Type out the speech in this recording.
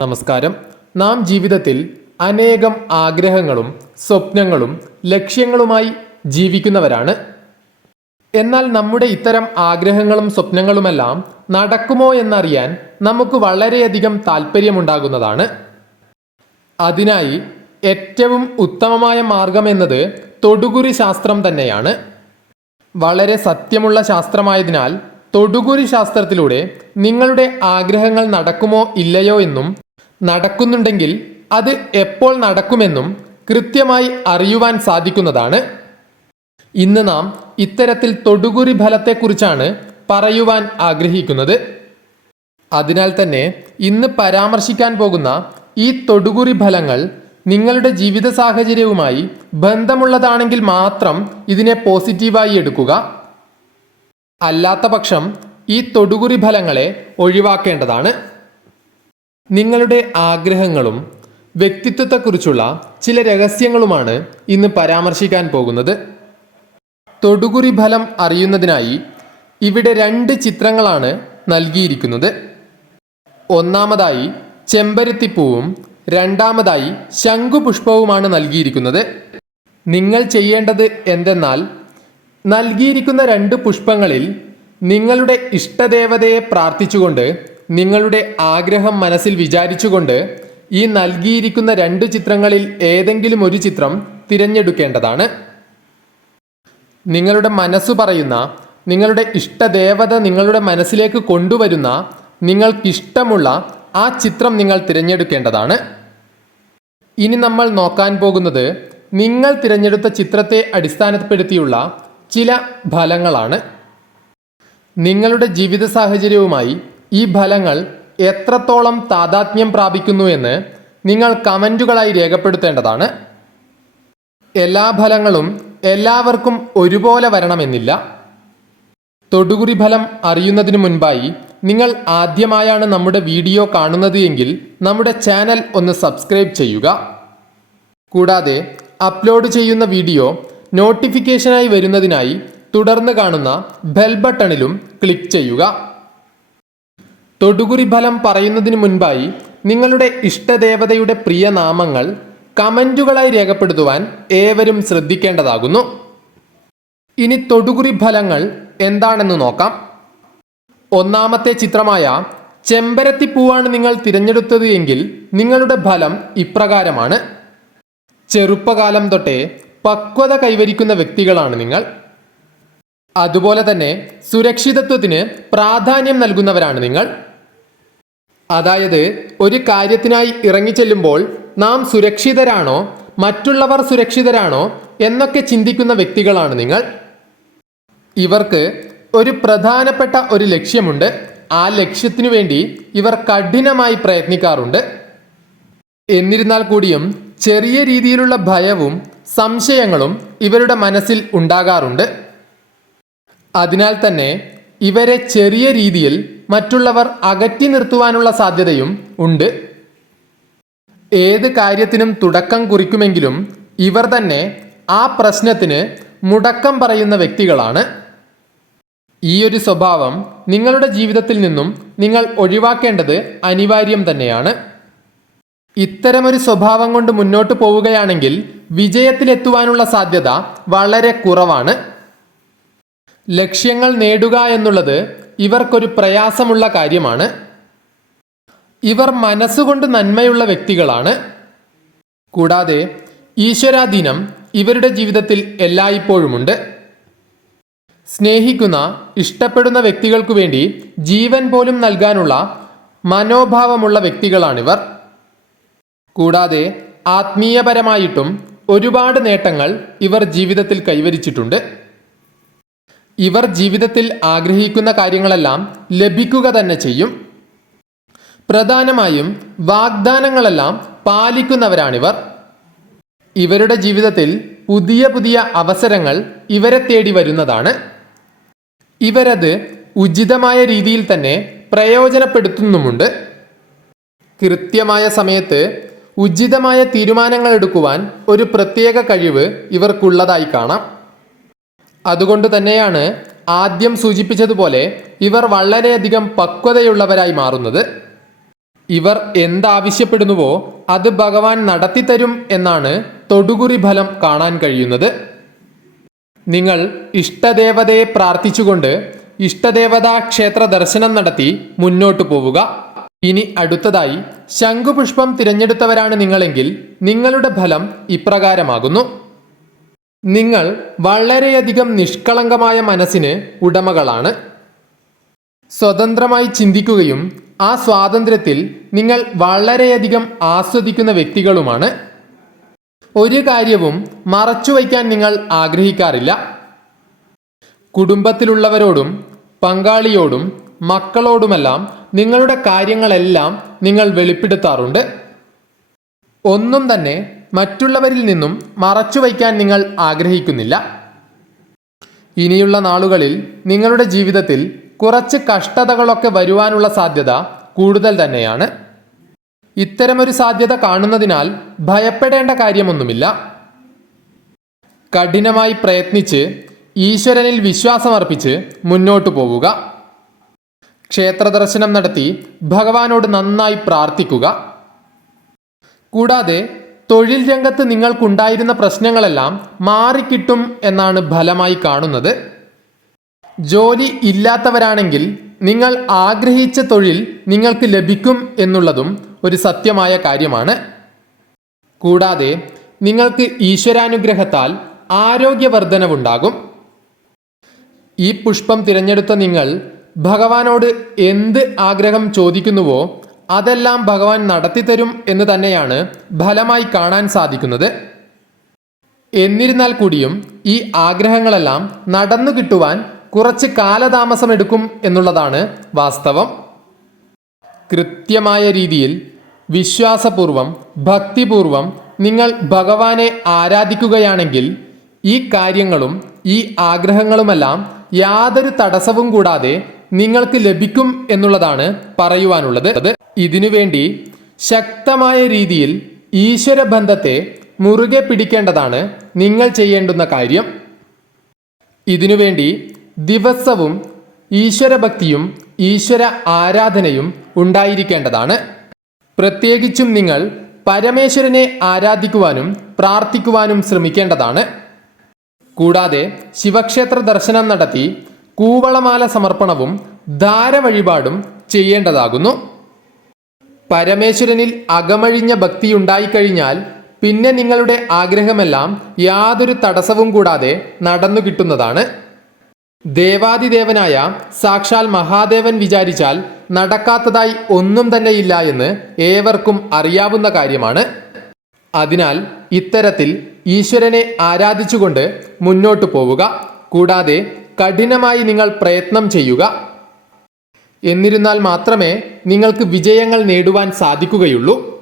നമസ്കാരം. നാം ജീവിതത്തിൽ അനേകം ആഗ്രഹങ്ങളും സ്വപ്നങ്ങളും ലക്ഷ്യങ്ങളുമായി ജീവിക്കുന്നവരാണ്. എന്നാൽ നമ്മുടെ ഇത്തരം ആഗ്രഹങ്ങളും സ്വപ്നങ്ങളുമെല്ലാം നടക്കുമോ എന്നറിയാൻ നമുക്ക് വളരെയധികം താല്പര്യമുണ്ടാകുന്നതാണ് അതിനായി ഏറ്റവും ഉത്തമമായ മാർഗം എന്നത് തൊടുകുറി ശാസ്ത്രം തന്നെയാണ്. വളരെ സത്യമുള്ള ശാസ്ത്രമായതിനാൽ തൊടുകുറി ശാസ്ത്രത്തിലൂടെ നിങ്ങളുടെ ആഗ്രഹങ്ങൾ നടക്കുമോ ഇല്ലയോ എന്നും നടക്കുന്നുണ്ടെങ്കിൽ അത് എപ്പോൾ നടക്കുമെന്നും കൃത്യമായി അറിയുവാൻ സാധിക്കുന്നതാണ്. ഇന്ന് നാം ഇത്തരത്തിൽ തൊടുകുറി ഫലത്തെക്കുറിച്ചാണ് പറയുവാൻ ആഗ്രഹിക്കുന്നത്. അതിനാൽ തന്നെ ഇന്ന് പരാമർശിക്കാൻ പോകുന്ന ഈ തൊടുകുറി ഫലങ്ങൾ നിങ്ങളുടെ ജീവിത സാഹചര്യവുമായി ബന്ധമുള്ളതാണെങ്കിൽ മാത്രം ഇതിനെ പോസിറ്റീവായി എടുക്കുക. അല്ലാത്ത പക്ഷം ഈ തൊടുകുറി ഫലങ്ങളെ ഒഴിവാക്കേണ്ടതാണ്. നിങ്ങളുടെ ആഗ്രഹങ്ങളും വ്യക്തിത്വത്തെക്കുറിച്ചുള്ള ചില രഹസ്യങ്ങളുമാണ് ഇന്ന് പരാമർശിക്കാൻ പോകുന്നത്. തൊടുകുറി ഫലം അറിയുന്നതിനായി ഇവിടെ രണ്ട് ചിത്രങ്ങളാണ് നൽകിയിരിക്കുന്നത്. ഒന്നാമതായി ചെമ്പരത്തിപ്പൂവും രണ്ടാമതായി ശംഖുപുഷ്പവുമാണ് നൽകിയിരിക്കുന്നത്. നിങ്ങൾ ചെയ്യേണ്ടത് എന്തെന്നാൽ നൽകിയിരിക്കുന്ന രണ്ട് പുഷ്പങ്ങളിൽ നിങ്ങളുടെ ഇഷ്ടദേവതയെ പ്രാർത്ഥിച്ചുകൊണ്ട് നിങ്ങളുടെ ആഗ്രഹം മനസ്സിൽ വിചാരിച്ചുകൊണ്ട് ഈ നൽകിയിരിക്കുന്ന രണ്ട് ചിത്രങ്ങളിൽ ഏതെങ്കിലും ഒരു ചിത്രം തിരഞ്ഞെടുക്കേണ്ടതാണ്. നിങ്ങളുടെ മനസ്സ് പറയുന്ന നിങ്ങളുടെ ഇഷ്ടദേവത നിങ്ങളുടെ മനസ്സിലേക്ക് കൊണ്ടുവരുന്ന നിങ്ങൾക്കിഷ്ടമുള്ള ആ ചിത്രം നിങ്ങൾ തിരഞ്ഞെടുക്കേണ്ടതാണ്. ഇനി നമ്മൾ നോക്കാൻ പോകുന്നത് നിങ്ങൾ തിരഞ്ഞെടുത്ത ചിത്രത്തെ അടിസ്ഥാനപ്പെടുത്തിയുള്ള ചില ഫലങ്ങളാണ്. നിങ്ങളുടെ ജീവിത സാഹചര്യവുമായി ഈ ഫലങ്ങൾ എത്രത്തോളം താതാത്മ്യം പ്രാപിക്കുന്നു എന്ന് നിങ്ങൾ കമന്റുകളായി രേഖപ്പെടുത്തേണ്ടതാണ്. എല്ലാ ഫലങ്ങളും എല്ലാവർക്കും ഒരുപോലെ വരണമെന്നില്ല. തൊടുകുറി ഫലം അറിയുന്നതിന് മുൻപായി നിങ്ങൾ ആദ്യമായാണ് നമ്മുടെ വീഡിയോ കാണുന്നത് എങ്കിൽ നമ്മുടെ ചാനൽ ഒന്ന് സബ്സ്ക്രൈബ് ചെയ്യുക. കൂടാതെ അപ്ലോഡ് ചെയ്യുന്ന വീഡിയോ നോട്ടിഫിക്കേഷനായി വരുന്നതിനായി തുടർന്ന് കാണുന്ന ബെൽ ബട്ടണിലും ക്ലിക്ക് ചെയ്യുക. തൊടുകുറി ഫലം പറയുന്നതിന് മുൻപായി നിങ്ങളുടെ ഇഷ്ടദേവതയുടെ പ്രിയ നാമങ്ങൾ കമന്റുകളായി രേഖപ്പെടുത്തുവാൻ ഏവരും ശ്രദ്ധിക്കേണ്ടതാകുന്നു. ഇനി തൊടുകുറി ഫലങ്ങൾ എന്താണെന്ന് നോക്കാം. ഒന്നാമത്തെ ചിത്രമായ ചെമ്പരത്തിപ്പൂവാണ് നിങ്ങൾ തിരഞ്ഞെടുത്തത് എങ്കിൽ നിങ്ങളുടെ ഫലം ഇപ്രകാരമാണ്. ചെറുപ്പകാലം തൊട്ടേ പക്വത കൈവരിക്കുന്ന വ്യക്തികളാണ് നിങ്ങൾ. അതുപോലെ തന്നെ സുരക്ഷിതത്വത്തിന് പ്രാധാന്യം നൽകുന്നവരാണ് നിങ്ങൾ. അതായത് ഒരു കാര്യത്തിനായി ഇറങ്ങിച്ചെല്ലുമ്പോൾ നാം സുരക്ഷിതരാണോ മറ്റുള്ളവർ സുരക്ഷിതരാണോ എന്നൊക്കെ ചിന്തിക്കുന്ന വ്യക്തികളാണ് നിങ്ങൾ. ഇവർക്ക് ഒരു പ്രധാനപ്പെട്ട ഒരു ലക്ഷ്യമുണ്ട്. ആ ലക്ഷ്യത്തിനു വേണ്ടി ഇവർ കഠിനമായി പ്രയത്നിക്കാറുണ്ട്. എന്നിരുന്നാൽ കൂടിയും ചെറിയ രീതിയിലുള്ള ഭയവും സംശയങ്ങളും ഇവരുടെ മനസ്സിൽ ഉണ്ടാകാറുണ്ട്. അതിനാൽ തന്നെ ഇവരെ ചെറിയ രീതിയിൽ മറ്റുള്ളവർ അകറ്റി നിർത്തുവാനുള്ള സാധ്യതയും ഉണ്ട്. ഏത് കാര്യത്തിനും തുടക്കം കുറിക്കുമെങ്കിലും ഇവർ തന്നെ ആ പ്രശ്നത്തിന് മുടക്കം പറയുന്ന വ്യക്തികളാണ്. ഈ ഒരു സ്വഭാവം നിങ്ങളുടെ ജീവിതത്തിൽ നിന്നും നിങ്ങൾ ഒഴിവാക്കേണ്ടത് അനിവാര്യം തന്നെയാണ്. ഇത്തരമൊരു സ്വഭാവം കൊണ്ട് മുന്നോട്ട് പോവുകയാണെങ്കിൽ വിജയത്തിലെത്തുവാനുള്ള സാധ്യത വളരെ കുറവാണ്. ലക്ഷ്യങ്ങൾ നേടുക എന്നുള്ളത് ഇവർക്കൊരു പ്രയാസമുള്ള കാര്യമാണ്. ഇവർ മനസ്സുകൊണ്ട് നന്മയുള്ള വ്യക്തികളാണ്. കൂടാതെ ഈശ്വരാധീനം ഇവരുടെ ജീവിതത്തിൽ എല്ലായ്പ്പോഴുമുണ്ട്. സ്നേഹിക്കുന്ന ഇഷ്ടപ്പെടുന്ന വ്യക്തികൾക്കു വേണ്ടി ജീവൻ പോലും നൽകാനുള്ള മനോഭാവമുള്ള വ്യക്തികളാണിവർ. കൂടാതെ ആത്മീയപരമായിട്ടും ഒരുപാട് നേട്ടങ്ങൾ ഇവർ ജീവിതത്തിൽ കൈവരിച്ചിട്ടുണ്ട്. ഇവർ ജീവിതത്തിൽ ആഗ്രഹിക്കുന്ന കാര്യങ്ങളെല്ലാം ലഭിക്കുക തന്നെ ചെയ്യും. പ്രധാനമായും വാഗ്ദാനങ്ങളെല്ലാം പാലിക്കുന്നവരാണിവർ. ഇവരുടെ ജീവിതത്തിൽ പുതിയ പുതിയ അവസരങ്ങൾ ഇവരെ തേടി വരുന്നതാണ്. ഇവരത് ഉചിതമായ രീതിയിൽ തന്നെ പ്രയോജനപ്പെടുത്തുന്നുമുണ്ട്. കൃത്യമായ സമയത്ത് ഉചിതമായ തീരുമാനങ്ങൾ എടുക്കുവാൻ ഒരു പ്രത്യേക കഴിവ് ഇവർക്കുള്ളതായി കാണാം. അതുകൊണ്ട് തന്നെയാണ് ആദ്യം സൂചിപ്പിച്ചതുപോലെ ഇവർ വളരെയധികം പക്വതയുള്ളവരായി മാറുന്നത്. ഇവർ എന്താവശ്യപ്പെടുന്നുവോ അത് ഭഗവാൻ നടത്തിത്തരും എന്നാണ് തൊടുകുറി ഫലം കാണാൻ കഴിയുന്നത്. നിങ്ങൾ ഇഷ്ടദേവതയെ പ്രാർത്ഥിച്ചുകൊണ്ട് ഇഷ്ടദേവതാ ക്ഷേത്ര ദർശനം നടത്തി മുന്നോട്ടു പോവുക. ഇനി അടുത്തതായി ശംഖുപുഷ്പം തിരഞ്ഞെടുത്തവരാണ് നിങ്ങളെങ്കിൽ നിങ്ങളുടെ ഫലം ഇപ്രകാരമാകുന്നു. നിങ്ങൾ വളരെയധികം നിഷ്കളങ്കമായ മനസ്സിന് ഉടമകളാണ്. സ്വതന്ത്രമായി ചിന്തിക്കുകയും ആ സ്വാതന്ത്ര്യത്തിൽ നിങ്ങൾ വളരെയധികം ആസ്വദിക്കുന്ന വ്യക്തികളുമാണ്. ഒരു കാര്യവും മറച്ചുവയ്ക്കാൻ നിങ്ങൾ ആഗ്രഹിക്കാറില്ല. കുടുംബത്തിലുള്ളവരോടും പങ്കാളിയോടും മക്കളോടുമെല്ലാം നിങ്ങളുടെ കാര്യങ്ങളെല്ലാം നിങ്ങൾ വെളിപ്പെടുത്താറുണ്ട്. ഒന്നും തന്നെ മറ്റുള്ളവരിൽ നിന്നും മറച്ചു മറച്ചുവയ്ക്കാൻ നിങ്ങൾ ആഗ്രഹിക്കുന്നില്ല. ഇനിയുള്ള നാളുകളിൽ നിങ്ങളുടെ ജീവിതത്തിൽ കുറച്ച് കഷ്ടതകളൊക്കെ വരുവാനുള്ള സാധ്യത കൂടുതൽ തന്നെയാണ്. ഇത്തരമൊരു സാധ്യത കാണുന്നതിനാൽ ഭയപ്പെടേണ്ട കാര്യമൊന്നുമില്ല. കഠിനമായി പ്രയത്നിച്ച് ഈശ്വരനിൽ വിശ്വാസമർപ്പിച്ച് മുന്നോട്ടു പോവുക. ക്ഷേത്ര ദർശനം നടത്തി ഭഗവാനോട് നന്നായി പ്രാർത്ഥിക്കുക. കൂടാതെ തൊഴിൽ രംഗത്ത് നിങ്ങൾക്കുണ്ടായിരുന്ന പ്രശ്നങ്ങളെല്ലാം മാറിക്കിട്ടും എന്നാണ് ഫലമായി കാണുന്നത്. ജോലി ഇല്ലാത്തവരാണെങ്കിൽ നിങ്ങൾ ആഗ്രഹിച്ച തൊഴിൽ നിങ്ങൾക്ക് ലഭിക്കും എന്നുള്ളതും ഒരു സത്യമായ കാര്യമാണ്. കൂടാതെ നിങ്ങൾക്ക് ഈശ്വരാനുഗ്രഹത്താൽ ആരോഗ്യവർദ്ധനവുണ്ടാകും. ഈ പുഷ്പം തിരഞ്ഞെടുത്ത നിങ്ങൾ ഭഗവാനോട് എന്ത് ആഗ്രഹം ചോദിക്കുന്നുവോ അതെല്ലാം ഭഗവാൻ നടത്തിത്തരും എന്ന് തന്നെയാണ് ഫലമായി കാണാൻ സാധിക്കുന്നത്. എന്നിരുന്നാൽ കൂടിയും ഈ ആഗ്രഹങ്ങളെല്ലാം നടന്നു കിട്ടുവാൻ കുറച്ച് കാലതാമസം എടുക്കും എന്നുള്ളതാണ് വാസ്തവം. കൃത്യമായ രീതിയിൽ വിശ്വാസപൂർവം ഭക്തിപൂർവം നിങ്ങൾ ഭഗവാനെ ആരാധിക്കുകയാണെങ്കിൽ ഈ കാര്യങ്ങളും ഈ ആഗ്രഹങ്ങളുമെല്ലാം യാതൊരു തടസ്സവും കൂടാതെ നിങ്ങൾക്ക് ലഭിക്കും എന്നുള്ളതാണ് പറയുവാനുള്ളത്. അത് ഇതിനുവേണ്ടി ശക്തമായ രീതിയിൽ ഈശ്വര ബന്ധത്തെ മുറുകെ പിടിക്കേണ്ടതാണ് നിങ്ങൾ ചെയ്യേണ്ടുന്ന കാര്യം. ഇതിനുവേണ്ടി ദിവസവും ഈശ്വരഭക്തിയും ഈശ്വര ആരാധനയും ഉണ്ടായിരിക്കേണ്ടതാണ്. പ്രത്യേകിച്ചും നിങ്ങൾ പരമേശ്വരനെ ആരാധിക്കുവാനും പ്രാർത്ഥിക്കുവാനും ശ്രമിക്കേണ്ടതാണ്. കൂടാതെ ശിവക്ഷേത്ര ദർശനം നടത്തി കൂവളമാല സമർപ്പണവും ധാരവഴിപാടും ചെയ്യേണ്ടതാകുന്നു. പരമേശ്വരനിൽ അകമഴിഞ്ഞ ഭക്തി ഭക്തിയുണ്ടായിക്കഴിഞ്ഞാൽ പിന്നെ നിങ്ങളുടെ ആഗ്രഹമെല്ലാം യാതൊരു തടസ്സവും കൂടാതെ നടന്നു കിട്ടുന്നതാണ്. ദേവാദിദേവനായ സാക്ഷാൽ മഹാദേവൻ വിചാരിച്ചാൽ നടക്കാത്തതായി ഒന്നും തന്നെ ഇല്ല എന്ന് ഏവർക്കും അറിയാവുന്ന കാര്യമാണ്. അതിനാൽ ഇത്തരത്തിൽ ഈശ്വരനെ ആരാധിച്ചുകൊണ്ട് മുന്നോട്ടു പോവുക. കൂടാതെ കഠിനമായി നിങ്ങൾ പ്രയത്നം ചെയ്യുക. എന്നിരുന്നാൽ മാത്രമേ നിങ്ങൾക്ക് വിജയങ്ങൾ നേടുവാൻ സാധിക്കുകയുള്ളൂ.